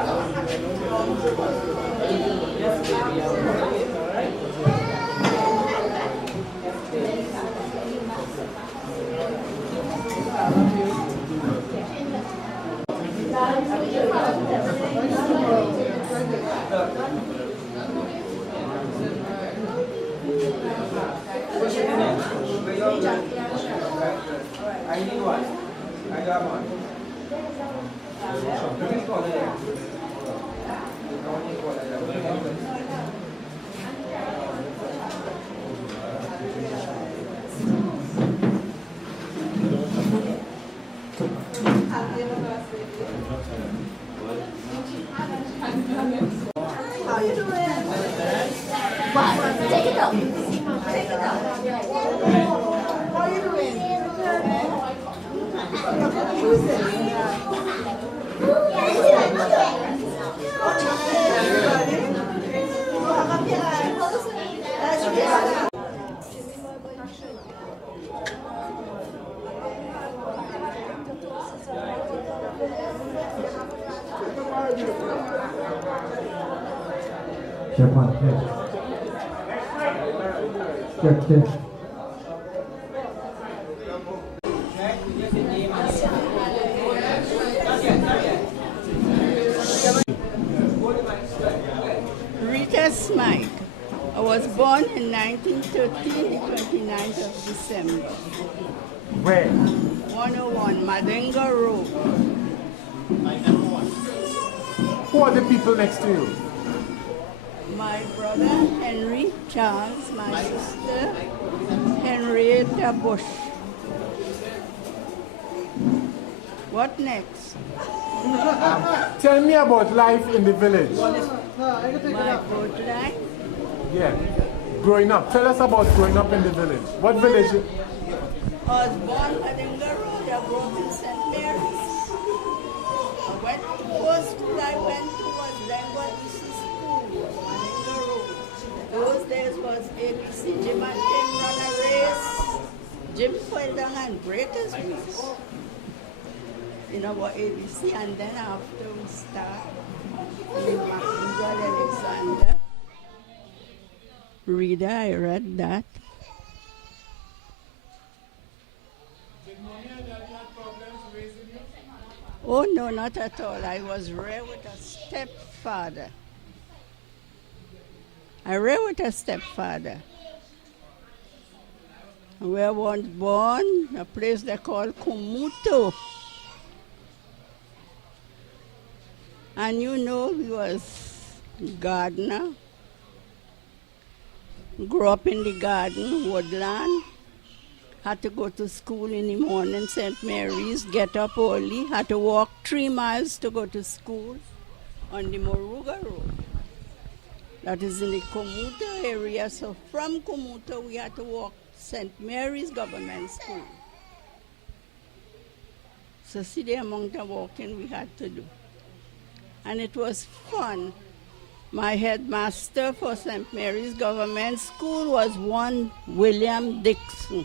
I need one. I got one. How you doing? What? Take it up. Take it up. How you doing? Who's this? Japan, check. Rita Smyke. I was born in 1913, the 29th of December. Where? 101 Mandingo Rd. Who are the people next to you? My brother Henry Charles, my sister Henrietta Bush. What next? Tell me about life in the village. My boat life. Yeah. Growing up. Tell us about growing up in the village. What village? I was born in Mandingo Rd. I grew up in St. Mary's. The first school I went to was Lengua school, Mandingo Rd. Those days was ABC, Jim and Tim run a race. Jim fell down and break his wrist. You know what ABC, and then after we start, Mandingo Alexander. Reader, I read that. Oh, no, not at all. I was raised with a stepfather. I raised with a stepfather. We were born a place they call Kumuto. And you know, we was gardener. Grew up in the garden, woodland. Had to go to school in the morning, St. Mary's, get up early, had to walk 3 miles to go to school on the Moruga Road. That is in the Kumuto area. So from Kumuto, we had to walk St. Mary's Government School. So see the amount of walking we had to do. And it was fun. My headmaster for St. Mary's Government School was one William Dixon.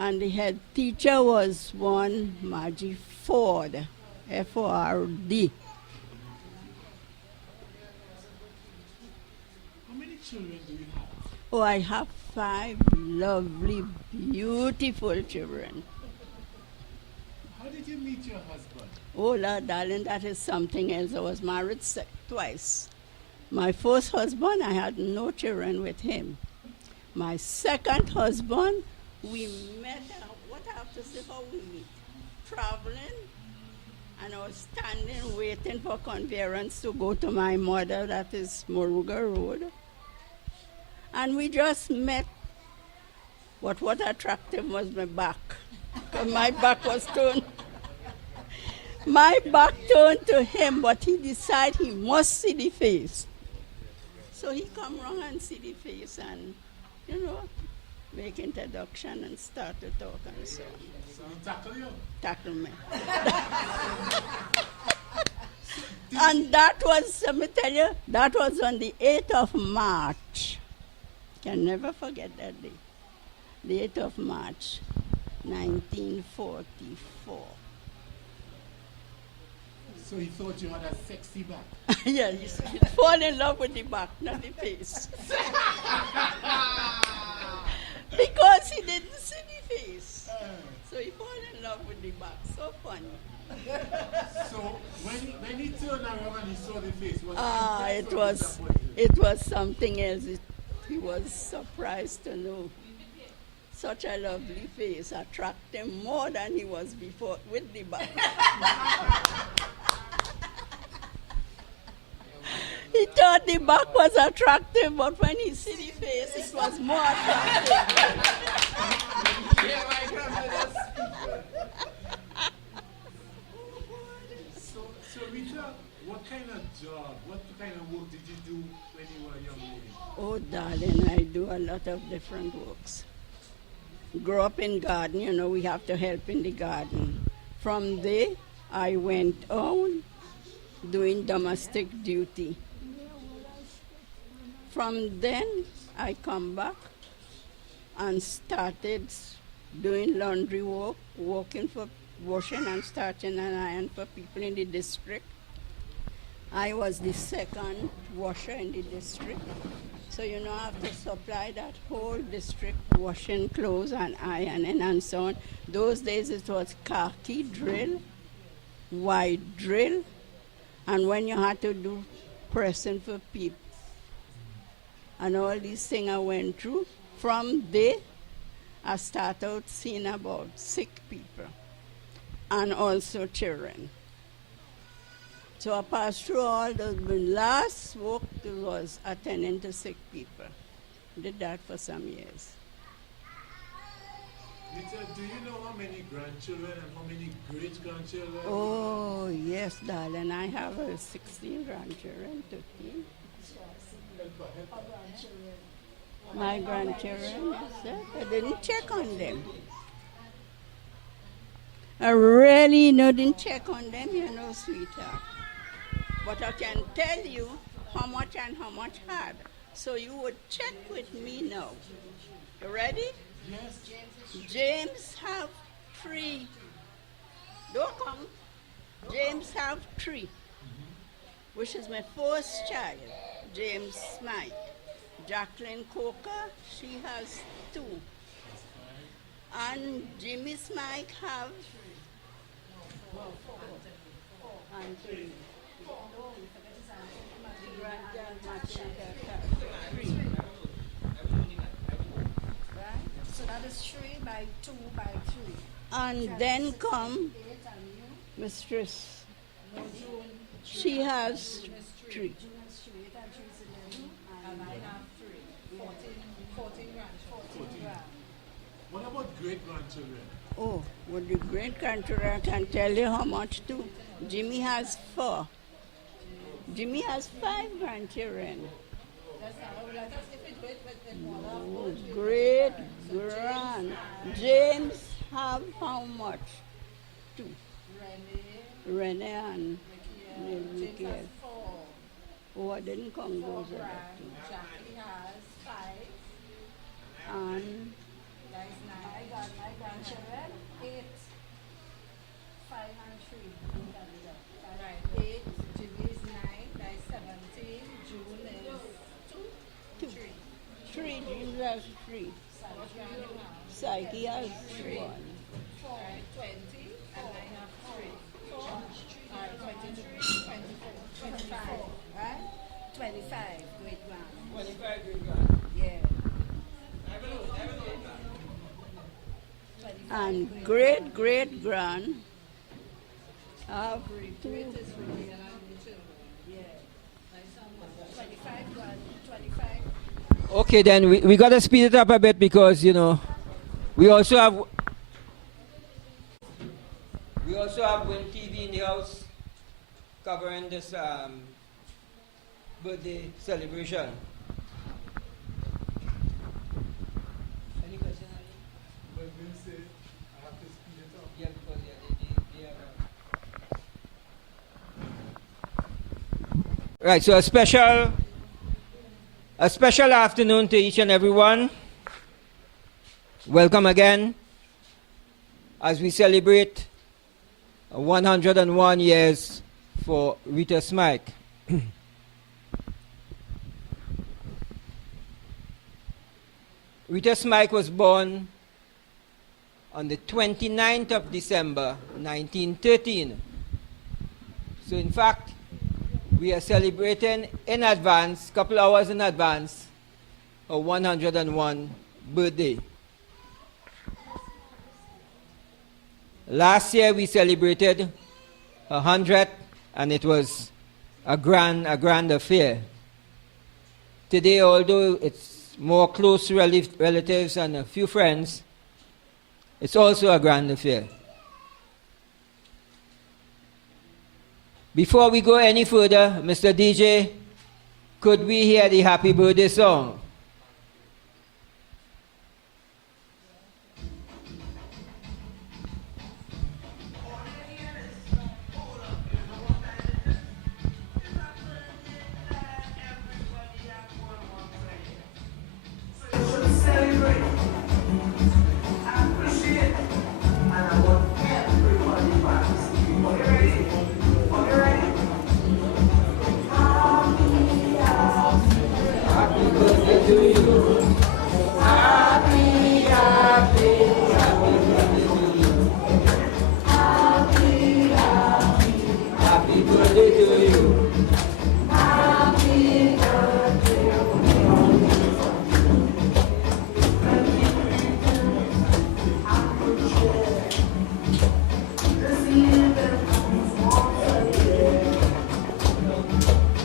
And the head teacher was one Margie Ford, F-O-R-D. How many children do you have? Oh, I have 5 lovely, beautiful children. How did you meet your husband? Oh, Lord, darling, that is something else. I was married twice. My first husband, I had no children with him. My second husband, we met, what I have to say how we meet? Traveling, and I was standing waiting for conveyance to go to my mother, that is Moruga Road. And we just met. But what attracted was my back. 'Cause my back was turned. My back turned to him, but he decided he must see the face. So he come around and see the face and, you know, make introduction and start to talk and so on. So he tackle you? Tackle me. And that was, let me tell you, that was on the 8th of March. Can never forget that day. The 8th of March, 1944. So he thought you had a sexy back. Yeah, he fall in love with the back, not the face. Because he didn't see the face. So he fall in love with the back. So funny. So when he turned around and he saw the face, was he It impressed or was disappointed? it was something else. He was surprised to know such a lovely face attracted him more than he was before with the back. He thought the back was attractive, but when he see the face, it was more attractive. So Rita, what kind of job, what kind of work did you do when you were a young lady? Oh, darling, I do a lot of different works. Grew up in garden, you know, we have to help in the garden. From there, I went on doing domestic duty. From then, I come back and started doing laundry work, working for washing and starching and iron for people in the district. I was the second washer in the district. So, you know, I have to supply that whole district washing clothes and ironing and so on. Those days it was khaki drill, white drill, and when you had to do pressing for people. And all these things I went through. From there, I started seeing about sick people and also children. So I passed through all the last work was attending to sick people. Did that for some years. Rita, do you know how many grandchildren and how many great-grandchildren? Oh, yes, darling. I have 16 grandchildren, 15. My grandchildren, yes, I didn't check on them. I really didn't check on them, you know, sweetheart. But I can tell you how much and how much had. So you would check with me now. You ready? Yes. James have 3. Don't come. James have 3, which is my first child, James Smyke. Jacqueline Coker, she has 2. And Jimmy Smyke have 3. So that is 3 by 2 by 3. And then come Mistress. She has 3. What about great-grandchildren? Oh, with the great grandchildren, I can tell you how much too. Jimmy has 4. Jimmy has 5 grandchildren. Oh, great grand. James have how much? 2. Rene and Michael. Oh, I didn't come those are that too. And My grandchildren, 8, 5 and 3. 8, Jimmy is 9, that's 17, June is 2. 3. James has 3. Psyche has 1. 4, 20, and I have 3. 23, 24, 25, right? 25 great grand. 25 great grand. Yeah. And great great grand have 2. 25 grand, 25. Okay, then we got to speed it up a bit because, you know, we also have Win TV in the house covering this birthday celebration. Any question? But Will said I have to speed it up. Yeah, because they are. Right, so a special afternoon to each and everyone. Welcome again as we celebrate 101 years for Rita Smyke. Rita Smyke was born on the 29th of December 1913. So in fact, we are celebrating in advance, couple hours in advance, her 101 birthday. Last year we celebrated 100th, and it was a grand affair. Today, although it's more close relatives and a few friends, it's also a grand affair. Before we go any further, Mr. DJ, could we hear the happy birthday song?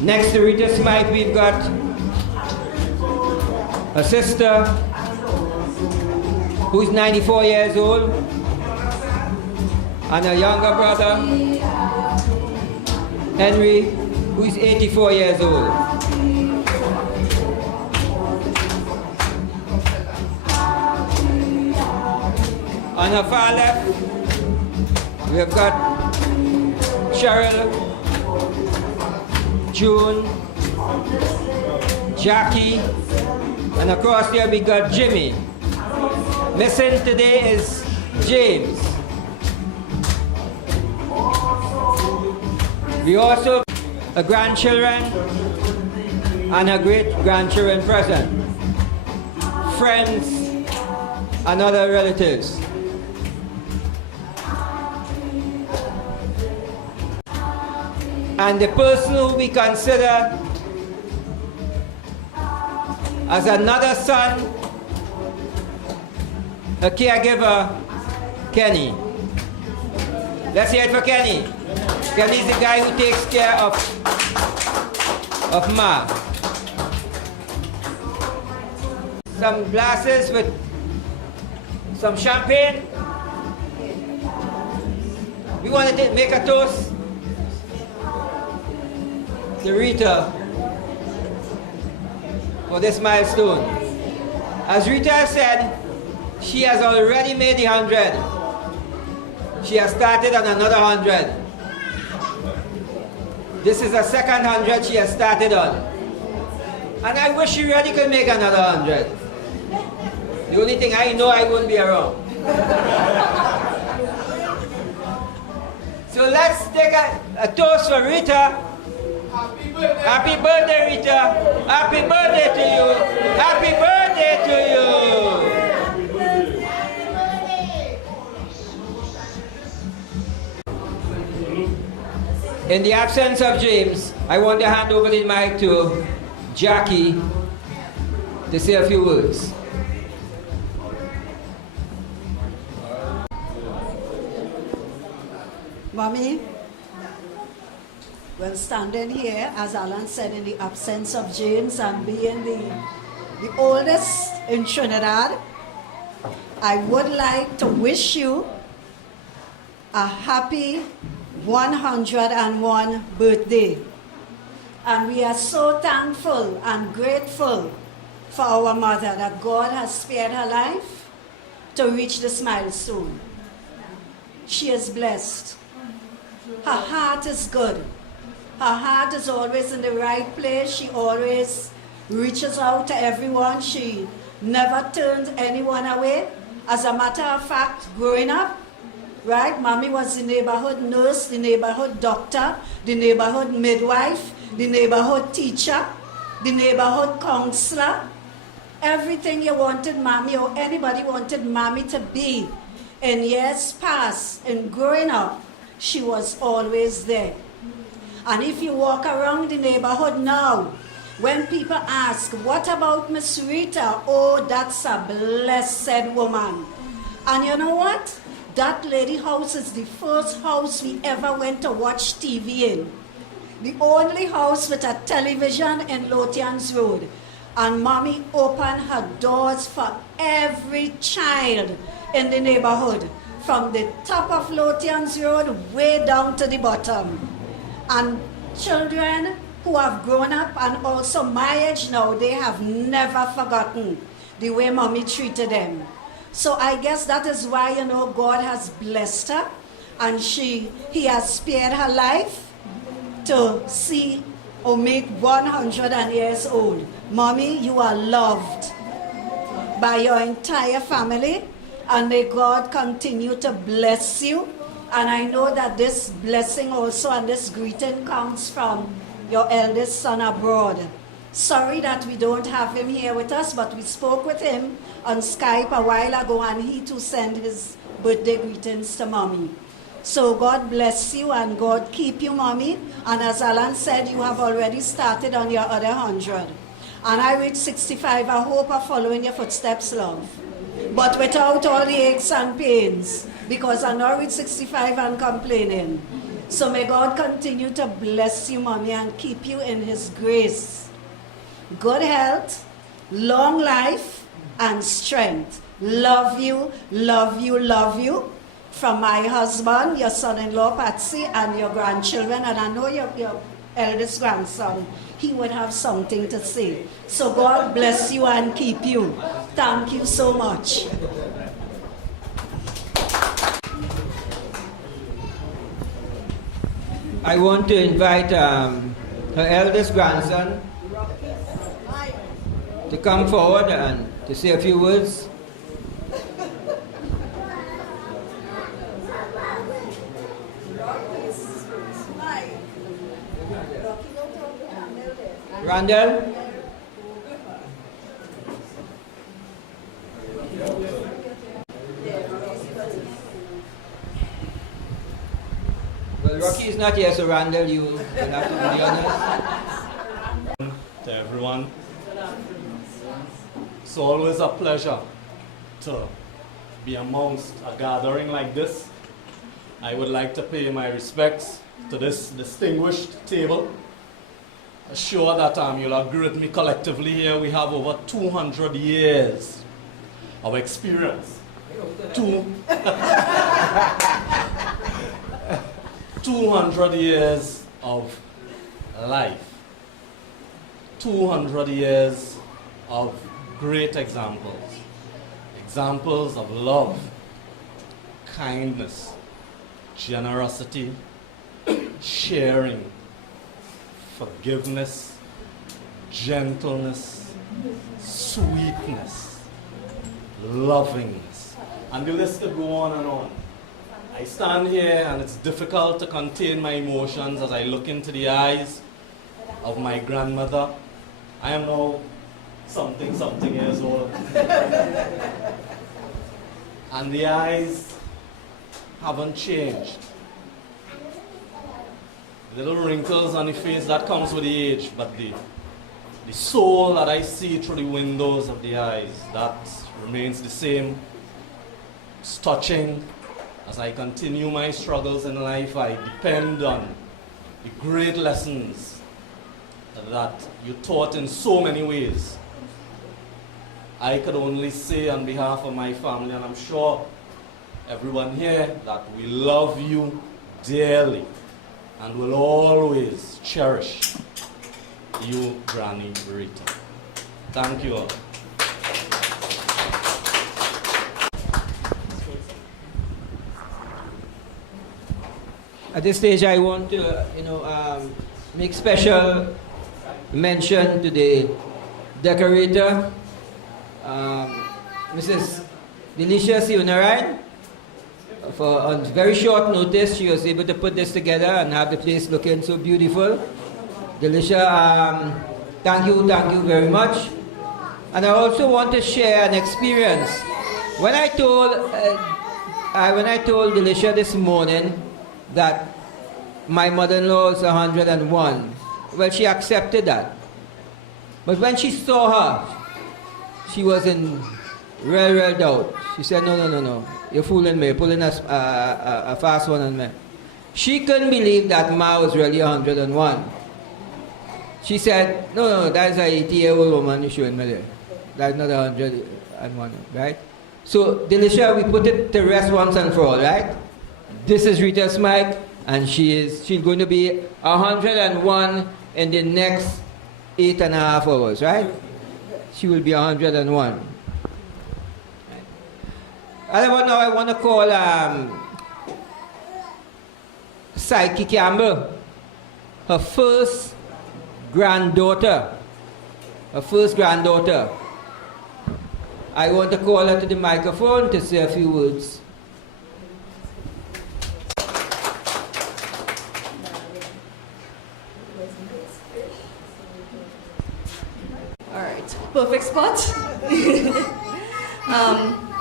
Next to Rita Smyke, we've got a sister who's 94 years old, and a younger brother, Henry, who's 84 years old. On her far left, we have got Cheryl, June, Jackie, and across there we got Jimmy. Missing today is James. We also have a grandchildren and a great-grandchildren present, friends and other relatives. And the person who we consider as another son, a caregiver, Kenny. Let's hear it for Kenny. Kenny's the guy who takes care of Ma. Some glasses with some champagne. We want to make a toast to Rita for this milestone. As Rita said, she has already made the 100. She has started on another 100. This is the second 100 she has started on. And I wish she really could make another 100. The only thing I know, I won't be around. So let's take a toast for Rita. Happy birthday, Rita. Happy birthday to you. Happy birthday to you. In the absence of James, I want to hand over the mic to Jackie to say a few words. Mommy, when standing here, as Alan said, in the absence of James and being the oldest in Trinidad, I would like to wish you a happy 101 birthday. And we are so thankful and grateful for our mother that God has spared her life to reach this milestone. She is blessed. Her heart is good. Her heart is always in the right place. She always reaches out to everyone. She never turns anyone away. As a matter of fact, growing up, right? Mommy was the neighborhood nurse, the neighborhood doctor, the neighborhood midwife, the neighborhood teacher, the neighborhood counselor. Everything you wanted mommy or anybody wanted mommy to be. In years past, in growing up, she was always there. And if you walk around the neighborhood now, when people ask, what about Miss Rita? Oh, that's a blessed woman. And you know what? That lady house is the first house we ever went to watch TV in. The only house with a television in Lothians Road. And mommy opened her doors for every child in the neighborhood. From the top of Lothians Road way down to the bottom. And children who have grown up and also my age now, they have never forgotten the way mommy treated them. So I guess that is why, you know, God has blessed her and he has spared her life to see or make 100 years old. Mommy, you are loved by your entire family, and may God continue to bless you. And I know that this blessing also and this greeting comes from your eldest son abroad. Sorry that we don't have him here with us, but we spoke with him on Skype a while ago, and he too sent his birthday greetings to mommy. So God bless you and God keep you, mommy. And as Alan said, you have already started on your other 100. And I reach 65, I hope of following your footsteps, love. But without all the aches and pains, because I now reach 65 and complaining. So may God continue to bless you, mommy, and keep you in his grace. Good health, long life, and strength. Love you, love you, love you. From my husband, your son-in-law, Patsy, and your grandchildren, and I know your eldest grandson, he would have something to say. So God bless you and keep you. Thank you so much. I want to invite her eldest grandson to come forward and to say a few words. Randall? Well, Rocky is not here, so Randall, you will have to do the honors. To everyone, it's always a pleasure to be amongst a gathering like this. I would like to pay my respects to this distinguished table. Sure that you'll agree with me collectively here, we have over 200 years of experience. 200 years of life. 200 years of great examples. Examples of love, kindness, generosity, sharing, forgiveness, gentleness, sweetness, lovingness. And the list could go on and on. I stand here and it's difficult to contain my emotions as I look into the eyes of my grandmother. I am now something years old. And the eyes haven't changed. Little wrinkles on the face, that comes with the age, but the soul that I see through the windows of the eyes, that remains the same. It's touching. As I continue my struggles in life, I depend on the great lessons that you taught in so many ways. I could only say on behalf of my family, and I'm sure everyone here, that we love you dearly and will always cherish you, Granny Rita. Thank you all. At this stage, I want to, make special mention to the decorator, Mrs. Delicious Unarine. on very short notice, she was able to put this together and have the place looking so beautiful. Delisha, thank you very much. And I also want to share an experience. When I told Delisha this morning that my mother-in-law is 101, well, she accepted that. But when she saw her, she was in real doubt. She said, no, you're fooling me, you're pulling a fast one on me. She couldn't believe that Ma was really 101. She said, no, that's a 80-year-old woman you're showing me there. That's not 101, right? So, Delisha, we put it to rest once and for all, right? This is Rita Smyke, and she's going to be 101 in the next 8.5 hours, right? She will be 101. Now I want to call Psyche Campbell, her first granddaughter. I want to call her to the microphone to say a few words. All right, perfect spot.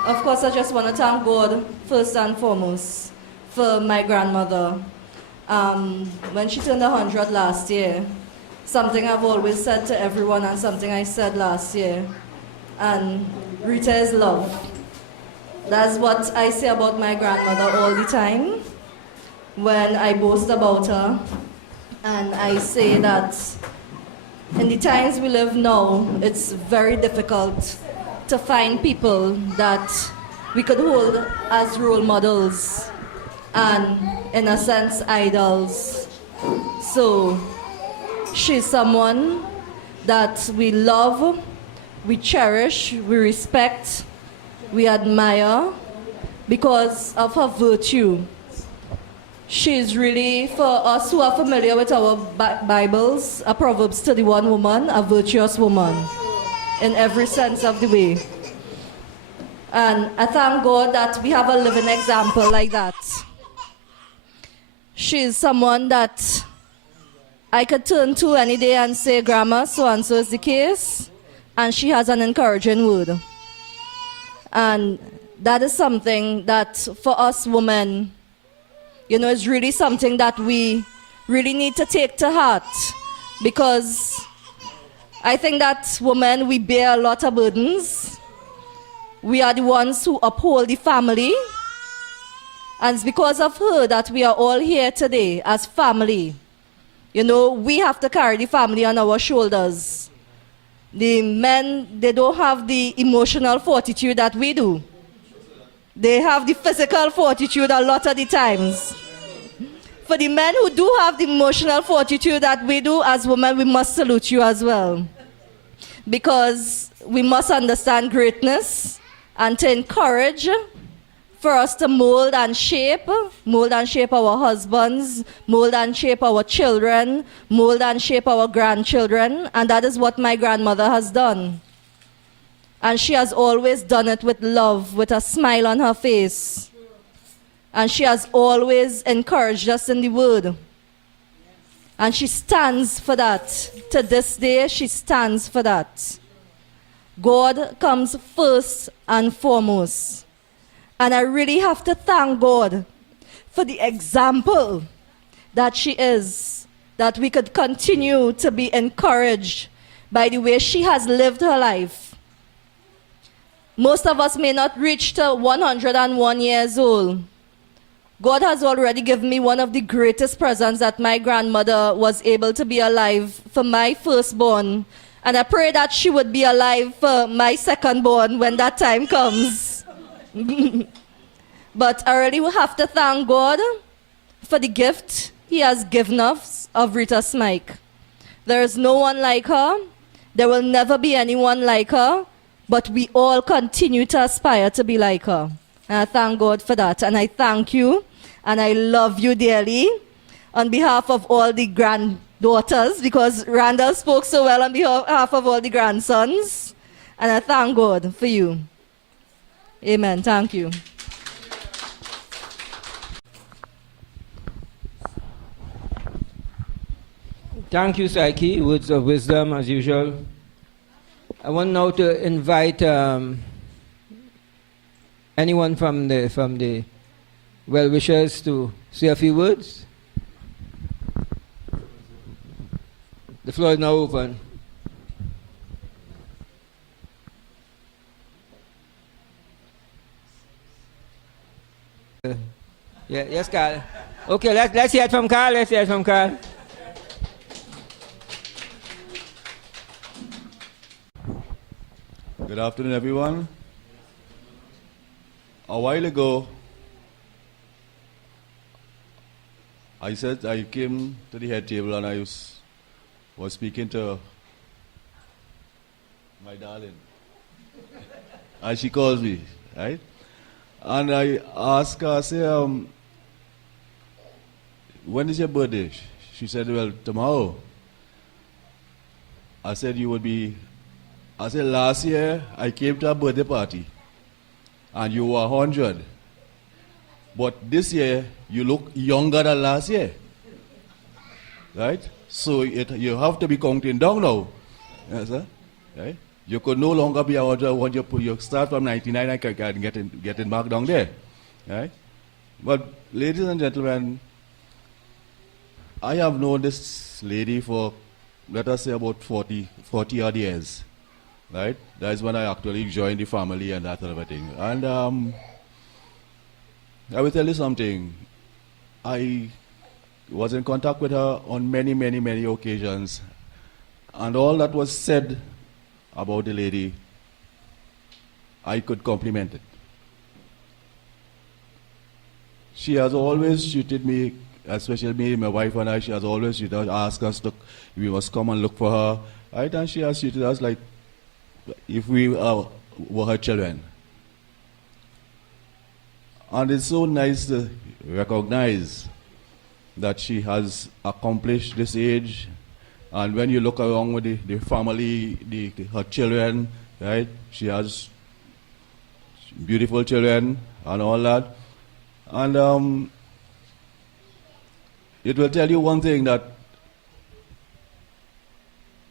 Of course, I just want to thank God first and foremost for my grandmother. When she turned 100 last year, something I've always said to everyone and something I said last year, and Rita is love. That's what I say about my grandmother all the time when I boast about her. And I say that in the times we live now, it's very difficult to find people that we could hold as role models and, in a sense, idols. So she's someone that we love, we cherish, we respect, we admire because of her virtue. She's really, for us who are familiar with our Bibles, a Proverbs 31 woman, a virtuous woman in every sense of the way. And I thank God that we have a living example like that. She's someone that I could turn to any day and say, Grandma, so and so is the case. And she has an encouraging word. And that is something that for us women, is really something that we really need to take to heart. Because I think that women, we bear a lot of burdens. We are the ones who uphold the family. And it's because of her that we are all here today as family. We have to carry the family on our shoulders. The men, they don't have the emotional fortitude that we do. They have the physical fortitude a lot of the times. For the men who do have the emotional fortitude that we do as women, we must salute you as well. Because we must understand greatness and to encourage for us to mold and shape our husbands, mold and shape our children, mold and shape our grandchildren. And that is what my grandmother has done. And she has always done it with love, with a smile on her face. And she has always encouraged us in the word. And she stands for that. To this day, she stands for that. God comes first and foremost. And I really have to thank God for the example that she is, that we could continue to be encouraged by the way she has lived her life. Most of us may not reach to 101 years old. God has already given me one of the greatest presents that my grandmother was able to be alive for my firstborn. And I pray that she would be alive for my secondborn when that time comes. But I really will have to thank God for the gift He has given us of Rita Smyke. There is no one like her. There will never be anyone like her. But we all continue to aspire to be like her. And I thank God for that. And I thank you. And I love you dearly. On behalf of all the granddaughters, because Randall spoke so well on behalf of all the grandsons. And I thank God for you. Amen. Thank you. Thank you, Psyche. Words of wisdom, as usual. I want now to invite anyone from the well-wishers to say a few words. The floor is now open. Yeah, yes, Carl. Okay, let's hear it from Carl. Let's hear it from Carl. Good afternoon, everyone. A while ago, I came to the head table and I was speaking to my darling. And she calls me, right? And I asked her, I say, when is your birthday? She said, well, tomorrow. I said, I said, last year I came to a birthday party and you were 100. But this year you look younger than last year. Right? So you have to be counting down now. Yes, sir? Right? You could no longer be 100 when you start from 99 and getting back down there. Right? But ladies and gentlemen, I have known this lady for, let us say, about 40 odd years. Right? That is when I actually joined the family and that sort of a thing. And I will tell you something. I was in contact with her on many, many, many occasions. And all that was said about the lady, I could compliment it. She has always treated me, especially me, my wife and I, she has always asked us to, we must come and look for her. Right? And she has treated us like if we were her children. And it's so nice to recognize that she has accomplished this age. And when you look around with the family, her children, right? She has beautiful children and all that. And it will tell you one thing, that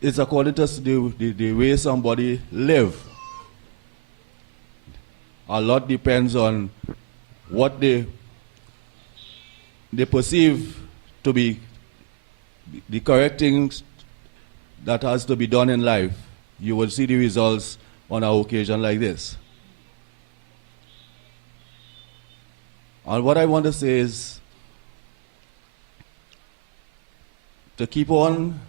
it's according to the way somebody live. A lot depends on what they perceive to be the correct things that has to be done in life. You will see the results on an occasion like this. And what I want to say is to keep on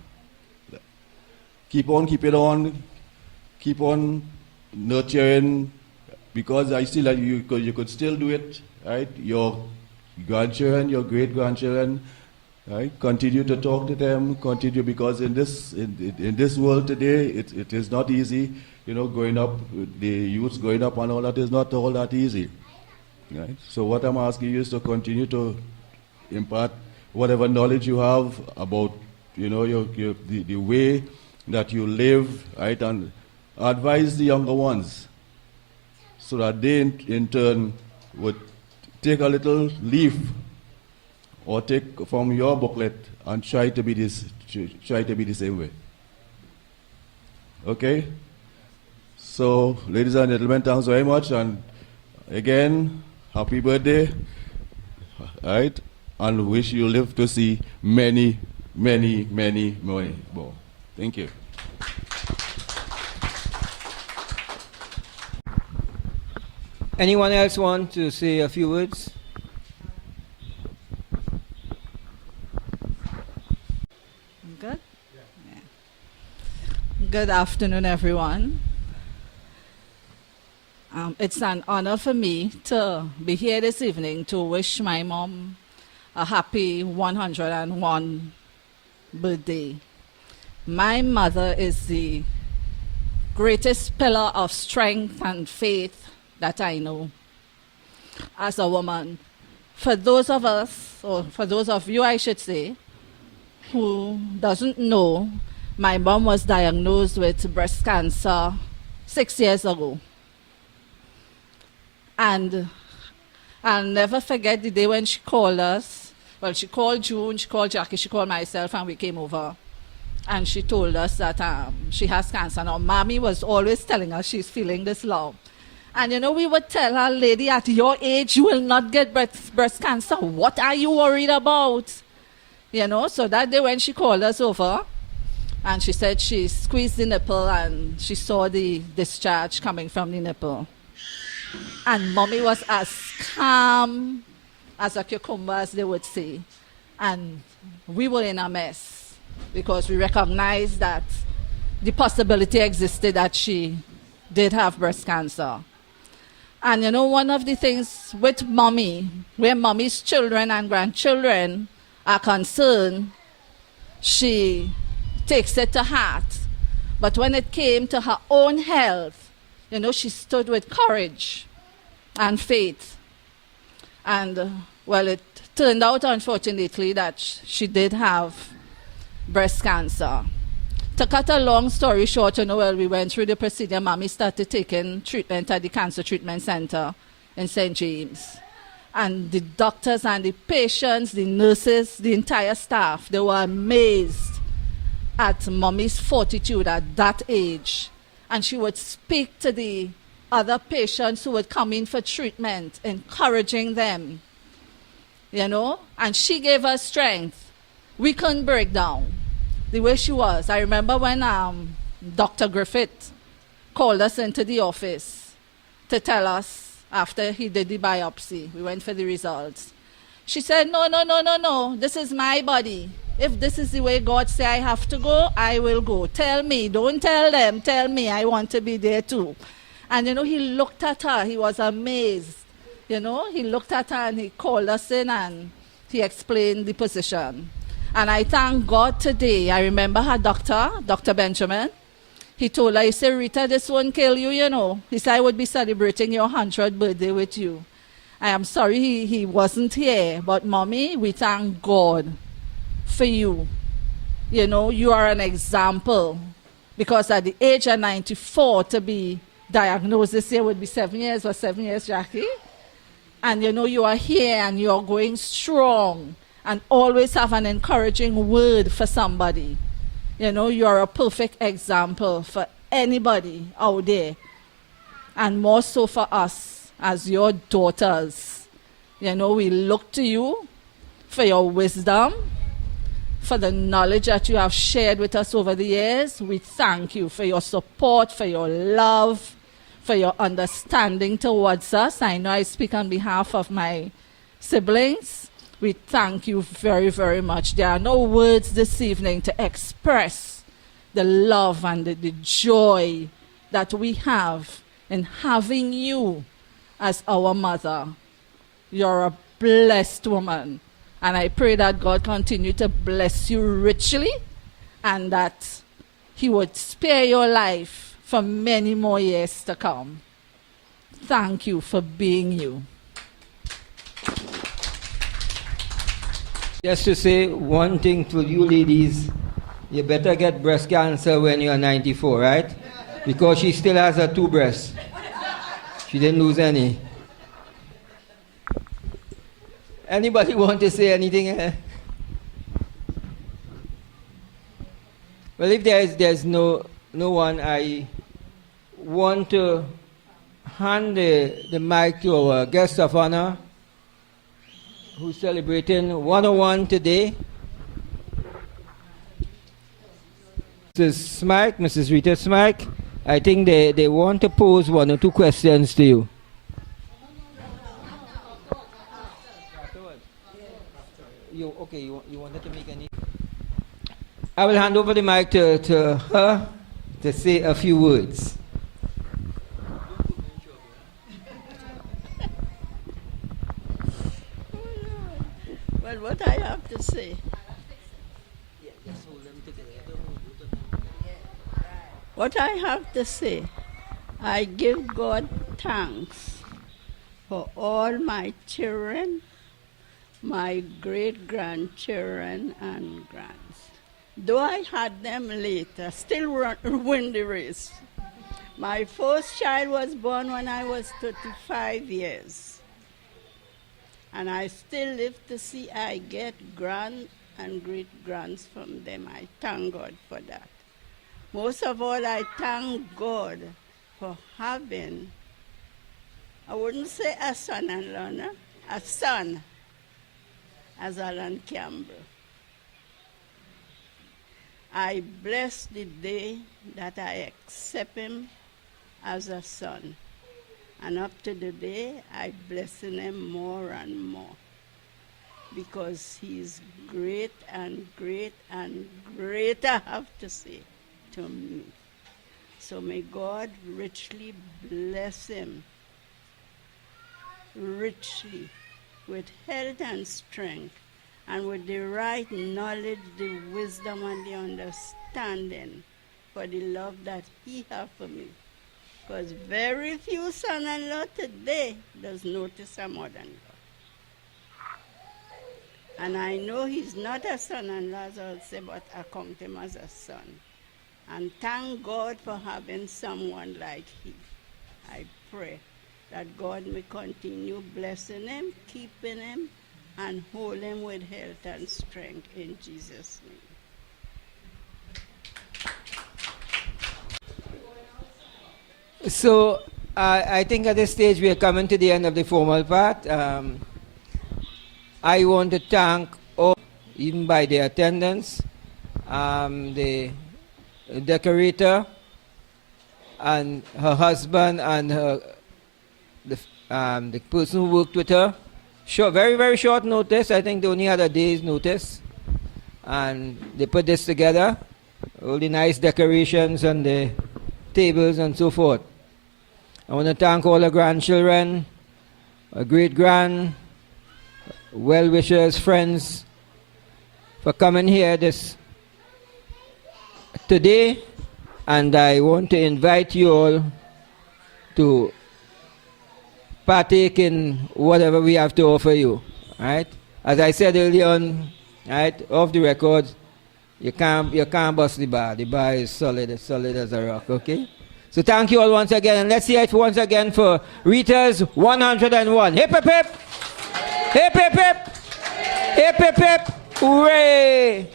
nurturing, because I see that you could still do it, right? Your grandchildren, your great-grandchildren, right? Continue to talk to them, continue, because in this world today, it is not easy, you know, growing up, the youth growing up and all that is not all that easy, right? So what I'm asking you is to continue to impart whatever knowledge you have about, you know, the way that you live, right? And advise the younger ones so that they in turn would take a little leaf or take from your booklet and try to be the same way. Okay? So, ladies and gentlemen, thanks very much, and again, happy birthday, right? And wish you live to see many, many, many more. Thank you. Anyone else want to say a few words? Good? Yeah. Good afternoon, everyone. It's an honor for me to be here this evening to wish my mom a happy 101 birthday. My mother is the greatest pillar of strength and faith that I know as a woman. For those of us, or for those of you, I should say, who doesn't know, my mom was diagnosed with breast cancer 6 years ago. And I'll never forget the day when she called us. Well, she called June, she called Jackie, she called myself, and we came over. And she told us that she has cancer. Now, Mommy was always telling us she's feeling this love. And, you know, we would tell her, lady, at your age, you will not get breast cancer. What are you worried about? You know, so that day when she called us over, and she said she squeezed the nipple and she saw the discharge coming from the nipple. And Mommy was as calm as a cucumber, as they would say. And we were in a mess because we recognized that the possibility existed that she did have breast cancer. And you know, one of the things with Mommy, where Mommy's children and grandchildren are concerned, she takes it to heart. But when it came to her own health, you know, she stood with courage and faith. And, well, it turned out, unfortunately, that she did have breast cancer. To cut a long story short, you know, well, we went through the procedure. Mommy started taking treatment at the Cancer Treatment Center in St. James. And the doctors and the patients, the nurses, the entire staff, they were amazed at Mommy's fortitude at that age. And she would speak to the other patients who would come in for treatment, encouraging them, you know. And she gave us strength. We couldn't break down the way she was. I remember when Dr. Griffith called us into the office to tell us after he did the biopsy, we went for the results. She said, no, this is my body. If this is the way God say I have to go, I will go. Tell me, don't tell them, tell me, I want to be there too. And you know, he looked at her, he was amazed. You know, he looked at her and he called us in and he explained the position. And I thank God today. I remember her doctor, Dr. Benjamin. He told her, he said, Rita, this won't kill you, you know. He said, I would be celebrating your 100th birthday with you. I am sorry he wasn't here, but Mommy, we thank God for you. You know, you are an example. Because at the age of 94, to be diagnosed this year would be 7 years, or 7 years, Jackie? And you know, you are here and you are going strong. And always have an encouraging word for somebody. You know, you're a perfect example for anybody out there. And more so for us as your daughters. You know, we look to you for your wisdom, for the knowledge that you have shared with us over the years. We thank you for your support, for your love, for your understanding towards us. I know I speak on behalf of my siblings. We thank you very, very much. There are no words this evening to express the love and the joy that we have in having you as our mother. You're a blessed woman. And I pray that God continue to bless you richly and that he would spare your life for many more years to come. Thank you for being you. Just to say one thing to you ladies, you better get breast cancer when you're 94, right? Because she still has her 2 breasts. She didn't lose any. Anybody want to say anything? Well, if there's no one, I want to hand the mic to our guest of honor, who's celebrating 101 today. Mrs. Rita Smyke, I think they want to pose 1 or 2 questions to you. You wanted to make any? I will hand over the mic to her to say a few words. Well, what I have to say. What I have to say, I give God thanks for all my children, my great-grandchildren and grands. Though I had them later, still win the race. My first child was born when I was 35 years. And I still live to see I get and great grands from them. I thank God for that. Most of all, I thank God for having, I wouldn't say a son-in-law, no? A son as Alan Campbell. I bless the day that I accept him as a son. And up to the day, I bless him more and more, because he's great and great and great, I have to say, to me. So may God richly bless him, richly, with health and strength, and with the right knowledge, the wisdom, and the understanding for the love that he has for me. Because very few son-in-law today does notice a mother-in-law. And I know he's not a son-in-law, as I'll say, but I count him as a son. And thank God for having someone like he. I pray that God may continue blessing him, keeping him, and hold him with health and strength in Jesus' name. So I think at this stage we are coming to the end of the formal part. I want to thank all, even by their attendance, the decorator and her husband and the person who worked with her. Very, very short notice. I think they only had a day's notice. And they put this together. All the nice decorations and the tables and so forth. I want to thank all the grandchildren, great-grand, well-wishers, friends, for coming here today. And I want to invite you all to partake in whatever we have to offer you. Right? As I said earlier on, right, off the record, you can't bust the bar. The bar is solid as a rock, okay? So thank you all once again, and let's hear it once again for Rita's 101. Hip hip hip! Hip hip hip! Hip hip hip! Hooray!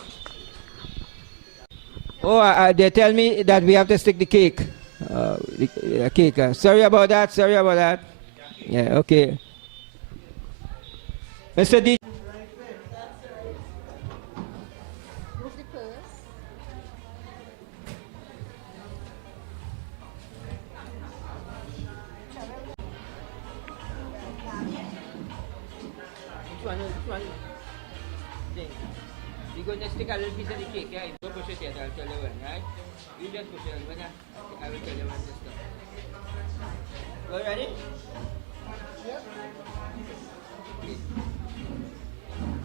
Oh, they tell me that we have to stick the cake. The cake. Sorry about that. Yeah, okay. Mr. D. We're going to stick a little piece of the cake, yeah? Don't push it yet, I'll tell you when, right? You just push it, when I will tell you when to stop. You ready? Yep. Okay.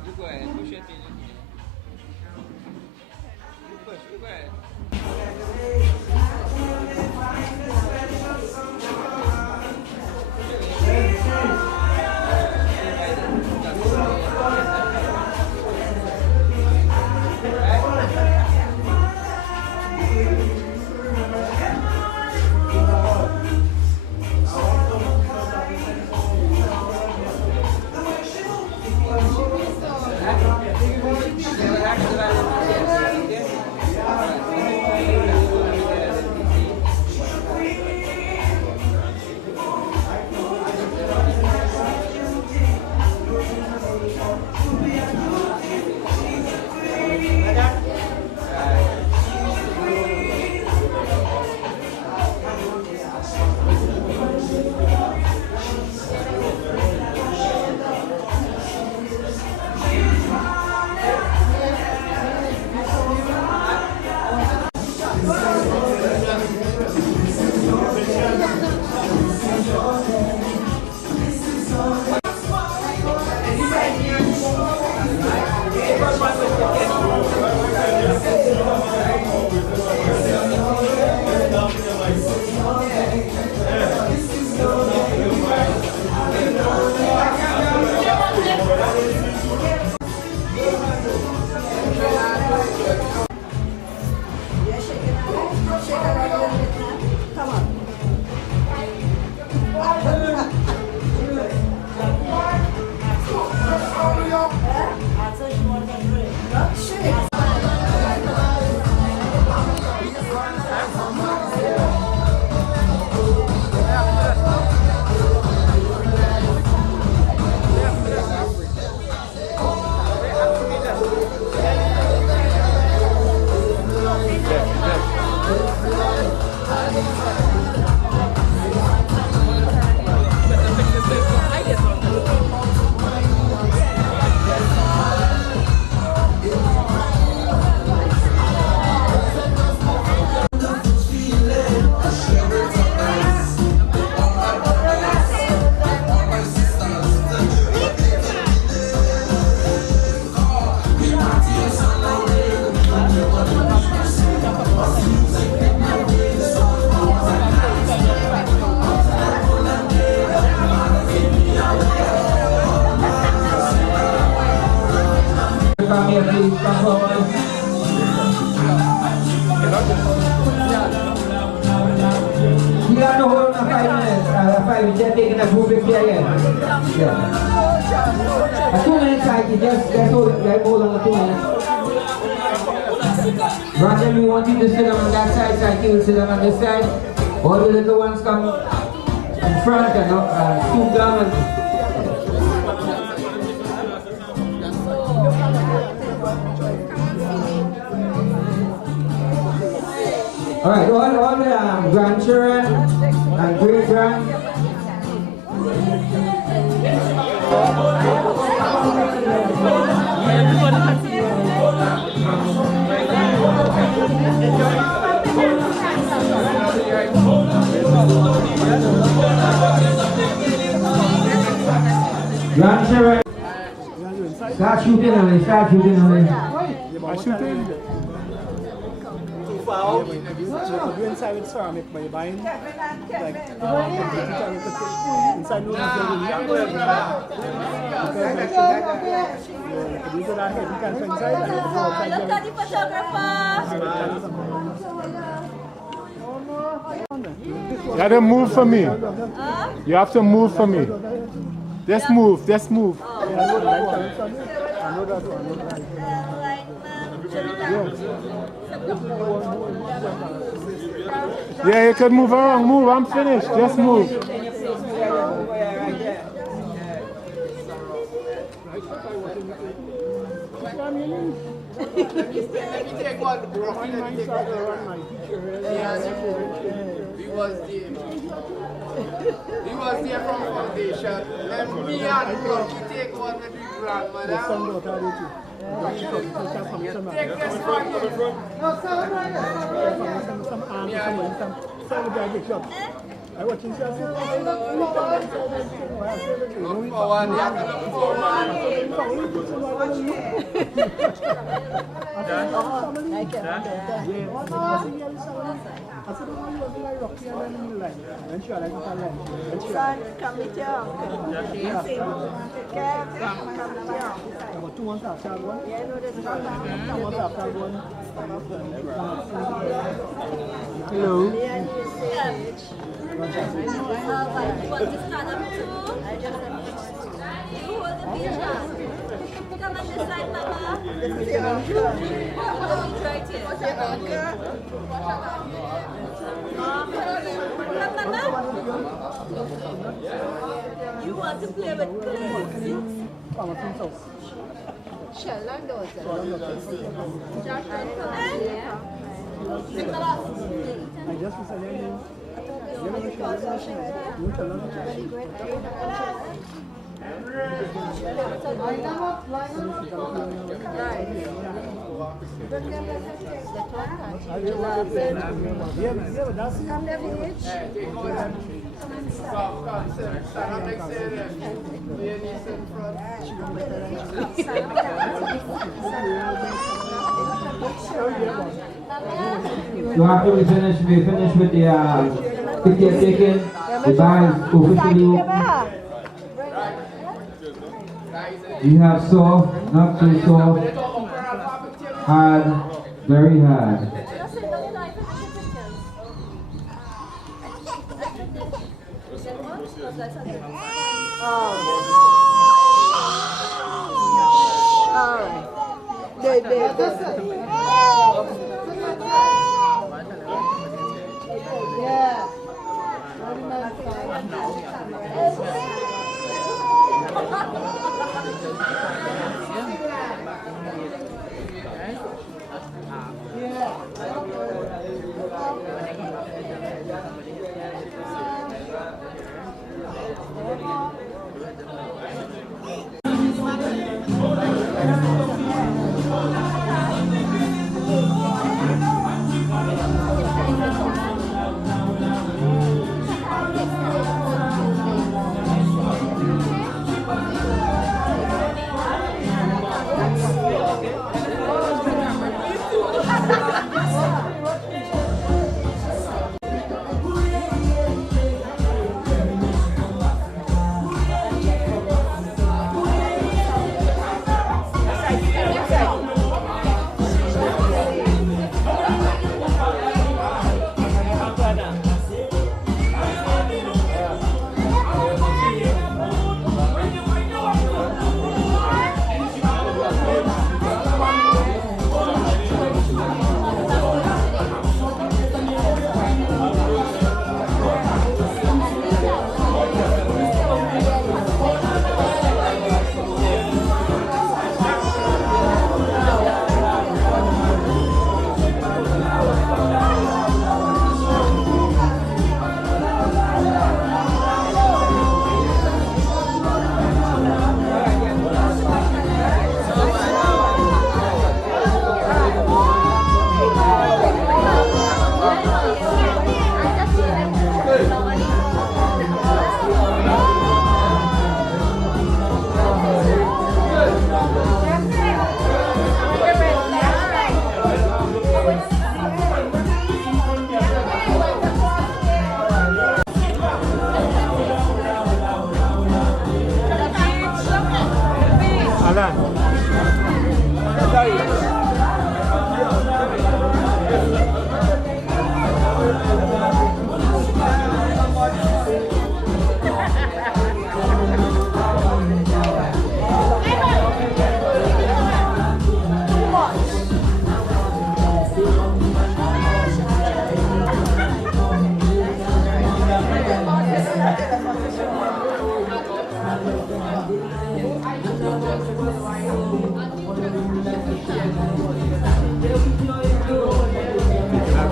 You go ahead, push it in. You push, you go ahead. minutes, move it here again. Yeah. A 2 minutes, Psyche, just hold on a 2 minutes. Brother, we want you to sit down on that side, Psyche will sit down on this side. All the little ones come in front and stoop down and... Alright, all the grandchildren and great-grand. Grandchildren, start shooting on it, start shooting on it. Shooting? So do inside with ceramic by buying like inside no You have to move for me. You have to move for me. Just move, just move. Yeah, you can move around, move, I'm finished, just move. He was there from foundation. And me and bro, we take one with the grandmother. Take this one here. I watch him. Hello. Come on this side, Mama. Right here. Mama. You want to play with clothes? Cheryl does it. I just was saying. So after we finish with the picture taking, the bar is officially open. We have soft, not too soft, hard, very hard.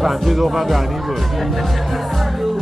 advantage over granny good.